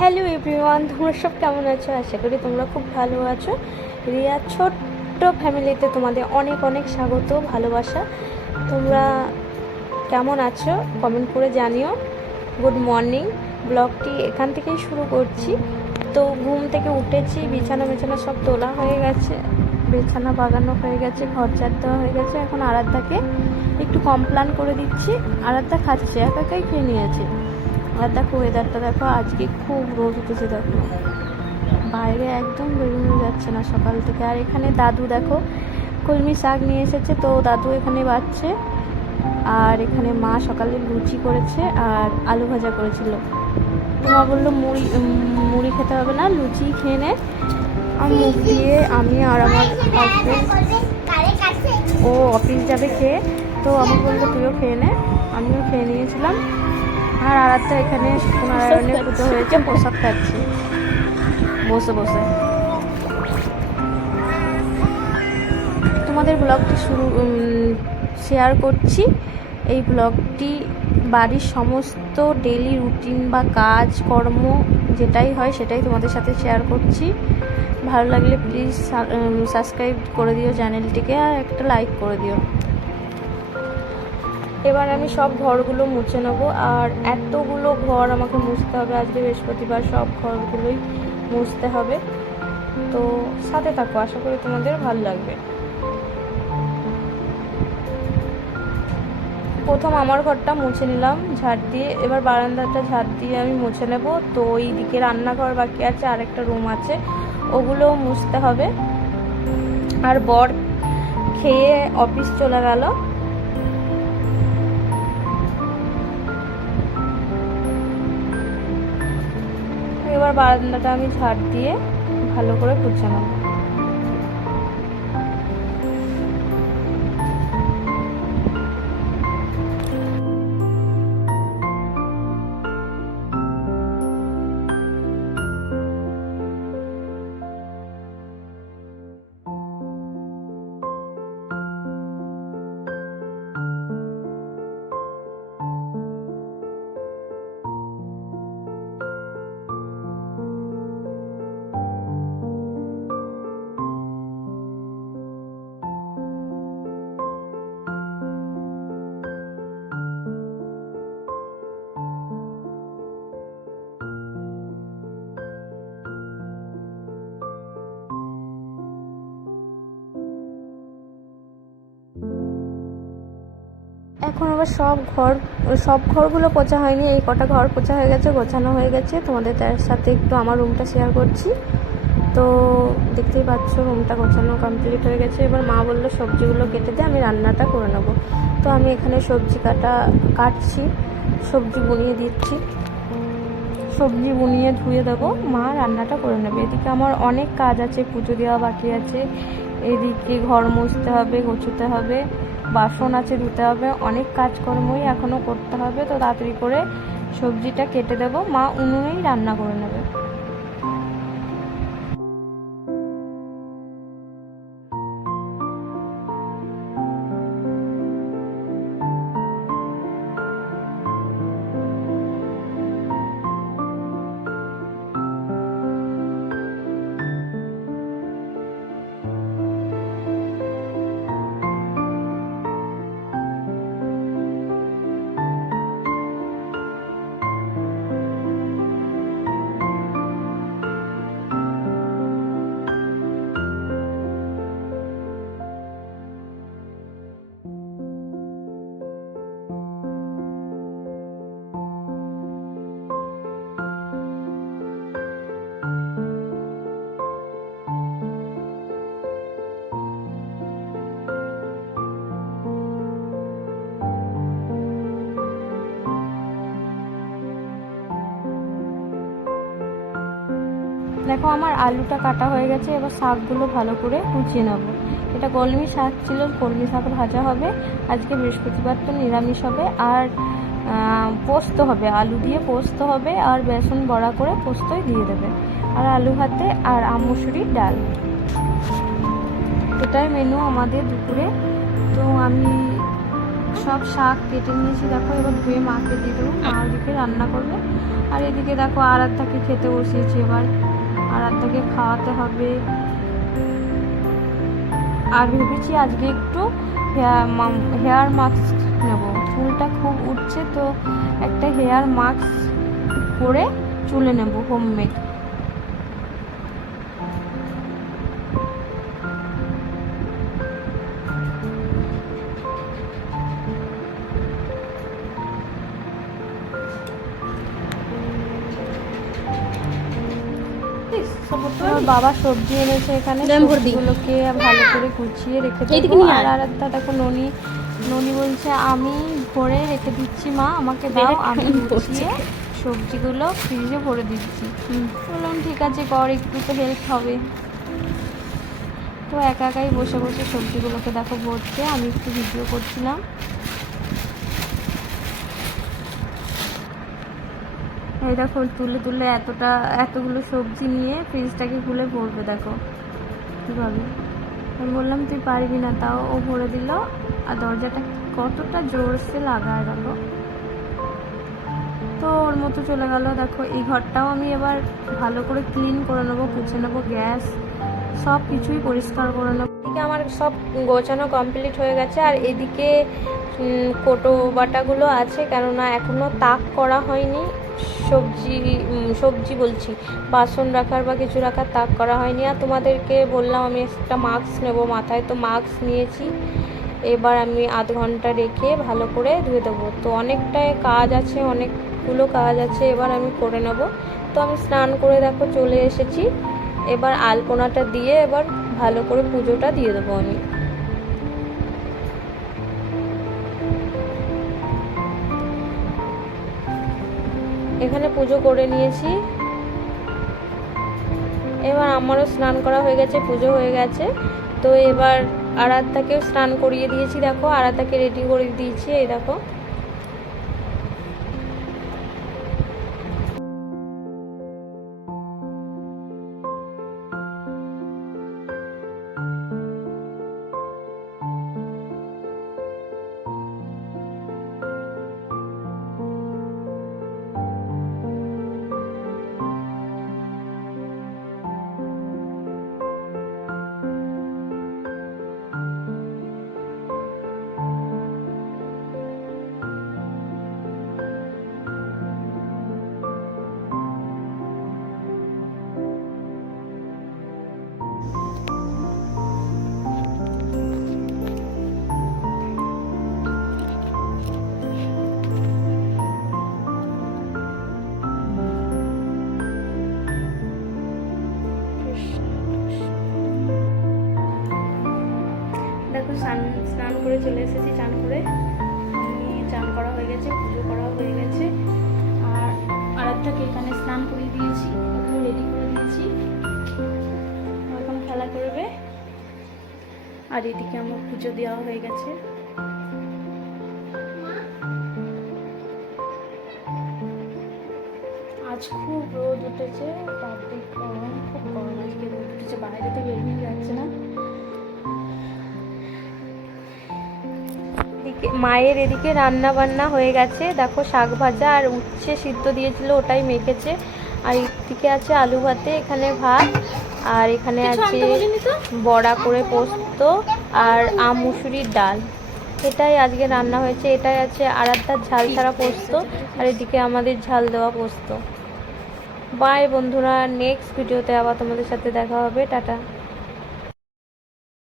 Hello everyone, তোমরা সব কেমন আছো? আশা করি তোমরা খুব ভালো আছো। রিয়া, ছোট্ট ফ্যামিলিতে তোমাদের অনেক অনেক স্বাগত, ভালোবাসা। তোমরা কেমন আছো? কমেন্ট করে জানিও। Good morning. ব্লগটি এখান থেকেই শুরু করছি। তো ঘুম থেকে উঠেছি, বিছানা বিছানা সব তোলা হয়ে গেছে। বিছানা বাগানো হয়ে গেছে ঘর ঝাড় দেওয়া হয়ে গেছে। এখন আরাধ্যাকে একটু কমপ্লান করে দিচ্ছি। আরাধ্যা খাচ্ছে, একা একাই খেয়ে নিয়েছে। আর দেখো ওয়েদারটা দেখো, আজকে খুব রোদ উঠেছে দেখো। বাইরে একদম বেরোনো যাচ্ছে না সকাল থেকে। আর এখানে দাদু দেখো, কলমি শাক নিয়ে এসেছে, তো দাদু এখানে বাচ্ছে আর এখানে মা সকালে লুচি করেছে আর আলু ভাজা করেছিল। মা বলল, মুড়ি মুড়ি খেতে হবে না, লুচি খেয়ে নে। আর মুখ দিয়ে আমি আর আমার হাজবেন্ড ও অফিস যাবে খেয়ে, তো আমি বলল, তুইও খেয়ে নে। আমিও খেয়ে নিয়েছিলাম। আর আরাধ্যা এখানে সত্যনারায়ণের পুজো হয়েছে প্রসাদ খাচ্ছি। বসে বসে। তোমাদের ব্লগটি শুরু শেয়ার করছি। এই ব্লগটি বাড়ির সমস্ত ডেলি রুটিন বা কাজ কর্ম যেটাই হয় সেটাই তোমাদের সাথে শেয়ার করছি। ভালো লাগলে প্লিজ সাবস্ক্রাইব করে দিও চ্যানেলটিকে আর একটা লাইক করে দিও। এবার আমি সব ঘরগুলো মুছে নেব। আর এতগুলো ঘর আমাকে মুছতে হবে, আজকে বৃহস্পতিবার সব ঘরগুলোই মুছতে হবে। তো সাথে থাকো, আশা করি তোমাদের ভালো লাগবে। প্রথম আমার ঘরটা মুছে নিলাম, ঝাড় দিয়ে। এবার বারান্দাটা ঝাড় দিয়ে আমি মুছে নেব। তো ওই দিকে রান্নাঘর বাকি আছে আর একটা রুম আছে, ওগুলোও মুছতে হবে। আর বর খেয়ে অফিস চলে গেল। বারান্দাটা আমি ঝাড় দিয়ে ভালো করে পুছে নেব এখন আবার সব ঘর, সব ঘরগুলো পোছা হয়নি, এই কটা ঘর পোছা হয়ে গেছে, গোছানো হয়ে গেছে। তোমাদের তার সাথে একটু আমার রুমটা শেয়ার করছি। তো দেখতেই পাচ্ছ রুমটা গোছানো কমপ্লিট হয়ে গেছে। এবার মা বলল, সবজিগুলো কেটে দিয়ে আমি রান্নাটা করে নেব। তো আমি এখানে সবজি কাটা, কাটছি, সবজি বুনিয়ে দিচ্ছি। সবজি বুনিয়ে ধুয়ে দেবো, মা রান্নাটা করে নেবে। এদিকে আমার অনেক কাজ আছে, পুজো দেওয়া বাকি আছে। এদিকে ঘর মুছতে হবে, গোছাতে হবে। বাসন আছে ধুতে হবে, অনেক কাজকর্মই এখনও করতে হবে, তো তাড়াতাড়ি করে সবজিটা কেটে দেবো। মা উনুনেই রান্না করে নেবে। দেখো আমার আলুটা কাটা হয়ে গেছে, এবার শাকগুলো ভালো করে কুচিয়ে নেব। এটা কলমি শাক ছিল, কলমি শাক ভাজা হবে। আজকে বৃহস্পতিবার তো নিরামিষ হবে, আর পোস্ত হবে। আলু দিয়ে পোস্ত হবে, আর বেসন বড়া করে পোস্তই দিয়ে দেবে। আর আলু ভাতে আর আমুসুরির ডাল। এটাই মেনু আমাদের দুপুরে। তো আমি সব শাক কেটে নিয়েছি, দেখো এবার ধুয়ে মাকে দিয়ে দেবো। মা ওদিকে রান্না করবে। আর এদিকে দেখো আর আরাধ্যাকে খেতে বসিয়েছি এবার। আরাধ্যাকে খাওয়াতে হবে। আর ভেবেছি আজকে একটু হেয়ার মাস্ক নেব। চুলটা খুব উঠছে তো একটা হেয়ার মাস্ক করে চুলে নেব হোমমেড আমার বাবা সবজি এনেছে এখানে। সবজিগুলোকে ভালো করে গুছিয়ে রেখে দেবো নিয়ে আর আয়। আরেকটা দেখো ননি ননি বলছে আমি ভরে রেখে দিচ্ছি মা আমাকে দাও আমি। গুছিয়ে সবজিগুলো ফ্রিজে ভরে দিচ্ছি বললাম ঠিক আছে কর একটু তো হেল্প হবে তো একা একাই বসে বসে সবজিগুলোকে দেখো ভরছে আমি একটু ভিডিও করছিলাম এই দেখো তুলে তুলে এতটা, এতগুলো সবজি নিয়ে ফ্রিজটাকে খুলে ভরবে, দেখো। কীভাবে? আমি বললাম, তুই পারবি না। তাও ও ভরে দিল। আর দরজাটা কতটা জোরসে লাগায় দেখো তো ওর মতো চলে গেল। দেখো, এই ঘরটাও আমি এবার ভালো করে ক্লিন করে নেব, পুছে নেব, গ্যাস, সব কিছুই পরিষ্কার করে নেব। এদিকে আমার সব গোছানো কমপ্লিট হয়ে গেছে। আর এদিকে কোটো বাটাগুলো আছে, কেননা এখনও তাক করা হয়নি। সবজি সবজি বলছি। বাসন রাখার বা কিছু রাখার তাক করা হয়নি। আর তোমাদেরকে বললাম, আমি একটা মাস্ক নেব মাথায়। তো মাস্ক নিয়েছি। এবার আমি আধ ঘণ্টা রেখে ভালো করে ধুয়ে দেবো। তো অনেকটাই কাজ আছে, অনেকগুলো কাজ আছে। এবার আমি করে নেব। তো আমি স্নান করে দেখো চলে এসেছি। এবার আলপনাটা দিয়ে এবার ভালো করে পুজোটা দিয়ে দেবো আমি। এখানে পুজো করে নিয়েছি। এবার আমারও স্নান করা হয়ে গেছে, পুজো হয়ে গেছে। তো এবার আরাধ্যাকেও স্নান করিয়ে দিয়েছি, দেখো। আরাধ্যাকে রেডি করে দিয়েছি, এই দেখো দেখো। আর এদিকে আমার পুজো দেওয়া হয়ে গেছে। আজ খুব রোদ উঠেছে বাইরে তো বেরিয়ে যাচ্ছে না। মায়ের এদিকে রান্না বান্না হয়ে গেছে। দেখো শাক ভাজা আর উচ্ছে সিদ্ধ দিয়েছিল, ওটাই মেখেছে। আর এদিকে আছে আলু ভাতে, এখানে ভাত আর এখানে আছে বড়া করে পোস্ত আর আম মুসুরির ডাল। এটাই আজকে রান্না হয়েছে এটাই আছে আর একটা ঝাল ছাড়া পোস্ত আর এদিকে আমাদের ঝাল দেওয়া পোস্ত। বাই বন্ধুরা নেক্সট ভিডিওতে আবার তোমাদের সাথে দেখা হবে টাটা।